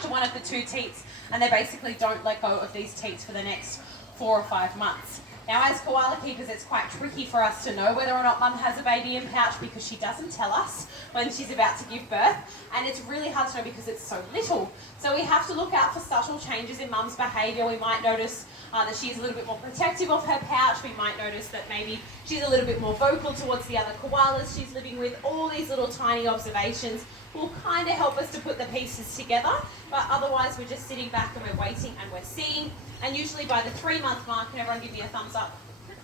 attached to one of the two teats, and they basically don't let go of these teats for the next 4 or 5 months. Now, as koala keepers, it's quite tricky for us to know whether or not mum has a baby in pouch because she doesn't tell us when she's about to give birth, and it's really hard to know because it's so little. So we have to look out for subtle changes in mum's behaviour. We might notice that she's a little bit more protective of her pouch. We might notice that maybe she's a little bit more vocal towards the other koalas she's living with. All these little tiny observations will kind of help us to put the pieces together, but otherwise we're just sitting back and we're waiting and we're seeing. And usually by the 3-month mark, can everyone give me a thumbs up?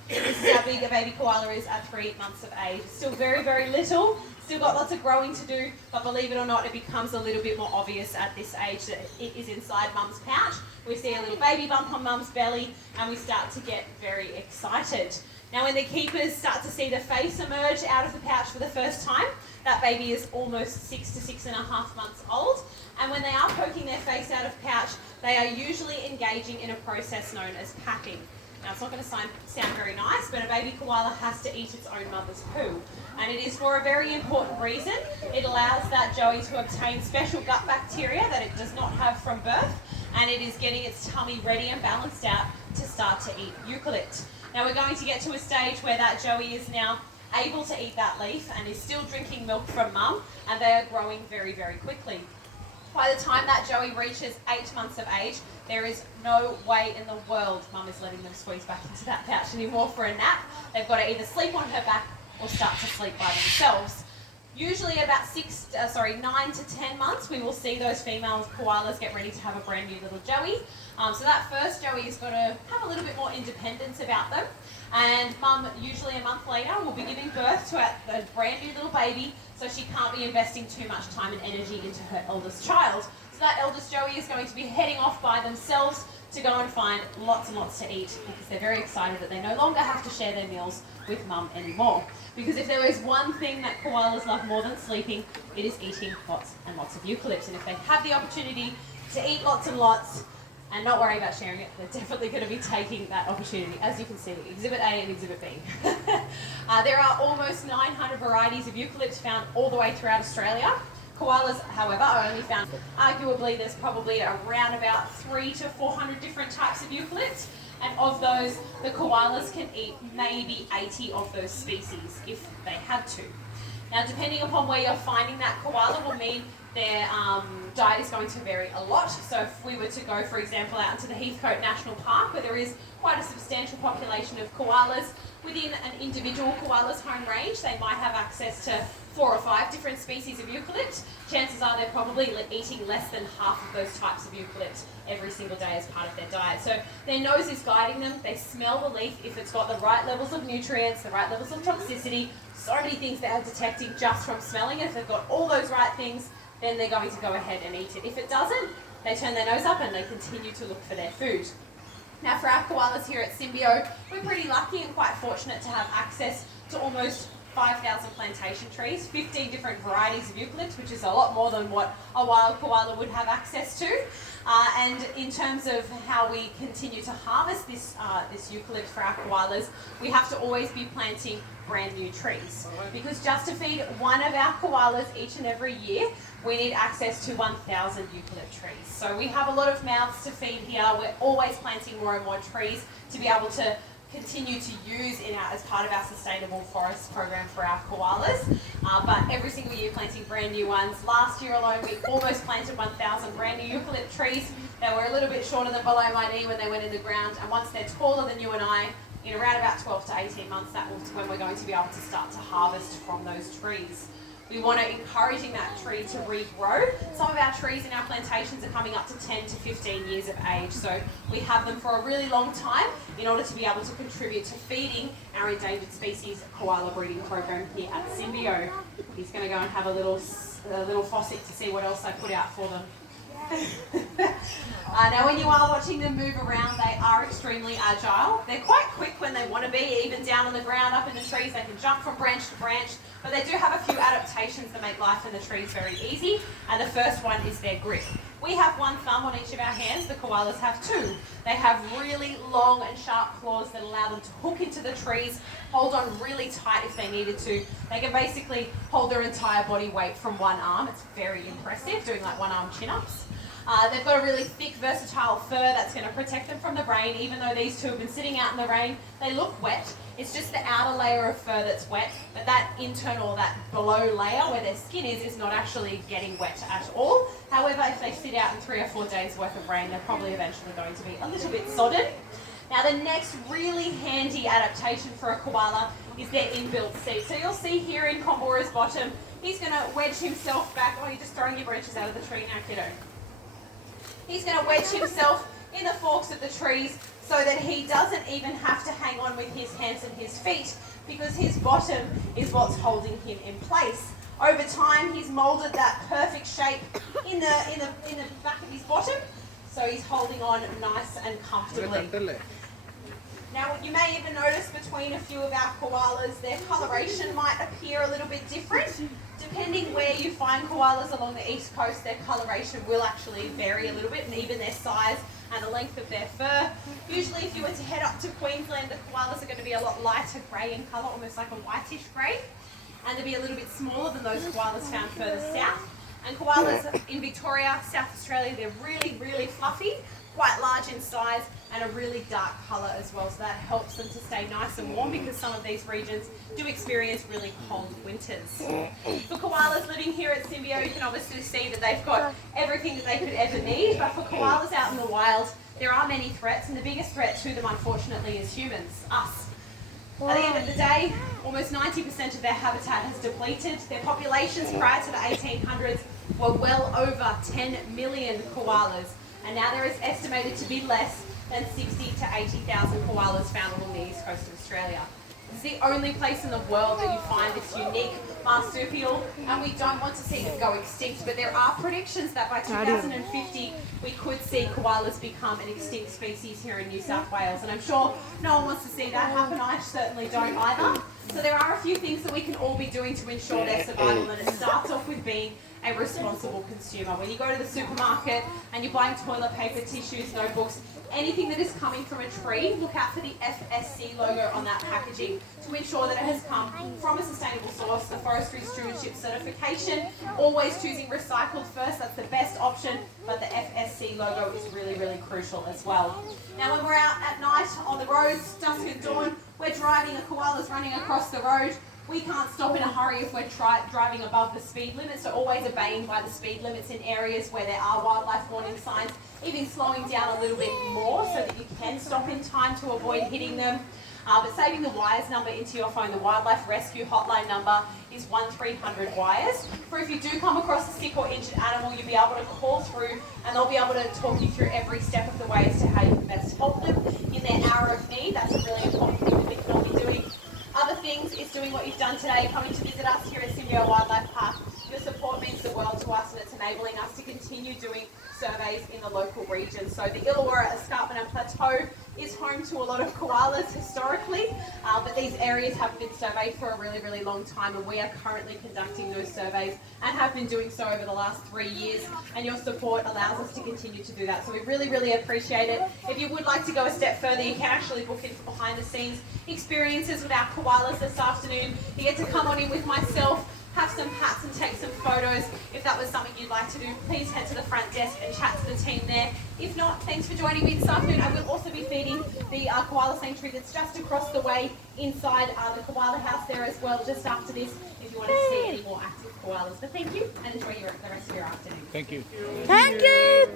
This is how big a baby koala is at 3 months of age. Still very, very little, still got lots of growing to do, but believe it or not, it becomes a little bit more obvious at this age that it is inside mum's pouch. We see a little baby bump on mum's belly and we start to get very excited. Now when the keepers start to see the face emerge out of the pouch for the first time, that baby is almost 6 to 6.5 months old, and when they are poking their face out of pouch, they are usually engaging in a process known as packing. Now it's not going to sound very nice, but a baby koala has to eat its own mother's poo, and it is for a very important reason. It allows that joey to obtain special gut bacteria that it does not have from birth, and it is getting its tummy ready and balanced out to start to eat eucalypt. Now we're going to get to a stage where that joey is now able to eat that leaf and is still drinking milk from mum, and they are growing very, very quickly. By the time that joey reaches 8 months of age, there is no way in the world mum is letting them squeeze back into that pouch anymore for a nap. They've got to either sleep on her back or start to sleep by themselves. Usually about 9 to 10 months, we will see those female koalas get ready to have a brand new little joey. So that first joey has got to have a little bit more independence about them. And mum, usually a month later, will be giving birth to a brand new little baby, so she can't be investing too much time and energy into her eldest child. So that eldest joey is going to be heading off by themselves to go and find lots and lots to eat, because they're very excited that they no longer have to share their meals with mum anymore. Because if there is one thing that koalas love more than sleeping, it is eating lots and lots of eucalypts. And if they have the opportunity to eat lots and lots and not worry about sharing it, they're definitely going to be taking that opportunity. As you can see, Exhibit A and Exhibit B. There are almost 900 varieties of eucalypts found all the way throughout Australia. Koalas, however, are only found, arguably there's probably around about 300 to 400 different types of eucalypts, and of those, the koalas can eat maybe 80 of those species if they had to. Now, depending upon where you're finding that koala will mean their diet is going to vary a lot. So if we were to go, for example, out into the Heathcote National Park, where there is quite a substantial population of koalas, within an individual koala's home range, they might have access to 4 or 5 different species of eucalypt. Chances are they're probably eating less than half of those types of eucalypt every single day as part of their diet. So their nose is guiding them. They smell the leaf if it's got the right levels of nutrients, the right levels of toxicity. So many things they are detecting just from smelling it. If they've got all those right things, then they're going to go ahead and eat it. If it doesn't, they turn their nose up and they continue to look for their food. Now for our koalas here at Symbio, we're pretty lucky and quite fortunate to have access to almost 5,000 plantation trees, 15 different varieties of eucalypts, which is a lot more than what a wild koala would have access to. And in terms of how we continue to harvest this eucalypt for our koalas, we have to always be planting brand new trees. Because just to feed one of our koalas each and every year, we need access to 1,000 eucalypt trees. So we have a lot of mouths to feed here. We're always planting more and more trees to be able to continue to use as part of our sustainable forest program for our koalas, but every single year planting brand new ones. Last year alone we almost planted 1,000 brand new eucalypt trees. They were a little bit shorter than below my knee when they went in the ground, and once they're taller than you and I, in around about 12 to 18 months, that will when we're going to be able to start to harvest from those trees. We want to encouraging that tree to regrow. Some of our trees in our plantations are coming up to 10 to 15 years of age, so we have them for a really long time in order to be able to contribute to feeding our endangered species koala breeding program here at Symbio. He's going to go and have a little faucet to see what else I put out for them. Now when you are watching them move around, they are extremely agile. They're quite quick when they want to be, even down on the ground, up in the trees. They can jump from branch to branch, but they do have a few adaptations that make life in the trees very easy, and the first one is their grip. We have one thumb on each of our hands, the koalas have 2. They have really long and sharp claws that allow them to hook into the trees, hold on really tight if they needed to. They can basically hold their entire body weight from one arm. It's very impressive, doing like one arm chin-ups. They've got a really thick, versatile fur that's going to protect them from the rain. Even though these two have been sitting out in the rain, they look wet. It's just the outer layer of fur that's wet, but that internal, that below layer where their skin is not actually getting wet at all. However, if they sit out in 3 or 4 days worth of rain, they're probably eventually going to be a little bit sodden. Now the next really handy adaptation for a koala is their inbuilt seat. So you'll see here in Kombora's bottom, he's going to wedge himself back. Oh, you're just throwing your branches out of the tree now, kiddo. He's going to wedge himself in the forks of the trees so that he doesn't even have to hang on with his hands and his feet, because his bottom is what's holding him in place. Over time, he's molded that perfect shape in the back of his bottom, so he's holding on nice and comfortably. Now, you may even notice between a few of our koalas, their coloration might appear a little bit different. Depending where you find koalas along the east coast, their coloration will actually vary a little bit, and even their size and the length of their fur. Usually if you were to head up to Queensland, the koalas are going to be a lot lighter grey in colour, almost like a whitish grey, and they'll be a little bit smaller than those koalas found further south. And koalas in Victoria, South Australia, they're really, really fluffy, quite large in size, and a really dark colour as well, so that helps them to stay nice and warm, because some of these regions do experience really cold winters. For koalas living here at Symbio, you can obviously see that they've got everything that they could ever need, but for koalas out in the wild, there are many threats, and the biggest threat to them, unfortunately, is humans, us. At the end of the day, almost 90% of their habitat has depleted. Their populations prior to the 1800s were well over 10 million koalas, and now there is estimated to be less than 60 to 80,000 koalas found along the east coast of Australia. It's the only place in the world that you find this unique marsupial, and we don't want to see them go extinct, but there are predictions that by 2050 we could see koalas become an extinct species here in New South Wales, and I'm sure no one wants to see that happen. I certainly don't either. So there are a few things that we can all be doing to ensure their survival, and it starts off with being a responsible consumer. When you go to the supermarket and you're buying toilet paper, tissues, notebooks, anything that is coming from a tree, look out for the FSC logo on that packaging to ensure that it has come from a sustainable source, the Forestry Stewardship certification. Always choosing recycled first, that's the best option, but the FSC logo is really, really crucial as well. Now when we're out at night on the roads, dusk and dawn, we're driving, a koala's running across the road. We can't stop in a hurry if we're driving above the speed limit, so always obeying by the speed limits in areas where there are wildlife warning signs, even slowing down a little bit more so that you can stop in time to avoid hitting them. But saving the WIRES number into your phone, the Wildlife Rescue Hotline number is 1300 WIRES. For if you do come across a sick or injured animal, you'll be able to call through and they'll be able to talk you through every step of the way as to how you can best help them in their hour of need. That's a really important thing that we can all be doing. Other things is doing what you've done today, coming to visit us here at Symbio Wildlife Park. Your support means the world to us, and it's enabling us to continue doing surveys in the local region. So the Illawarra Escarpment and Plateau is home to a lot of koalas historically, but these areas have been surveyed for a really, really long time, and we are currently conducting those surveys and have been doing so over the last 3 years, and your support allows us to continue to do that. So we really, really appreciate it. If you would like to go a step further, you can actually book in for behind the scenes experiences with our koalas this afternoon. You get to come on in with myself, have some pats and take some photos. If that was something you'd like to do, please head to the front desk and chat to the team there. If not, thanks for joining me this afternoon. I will also be feeding the koala sanctuary that's just across the way inside the koala house there as well, just after this, if you want to see any more active koalas. But thank you, and enjoy the rest of your afternoon. Thank you. Thank you.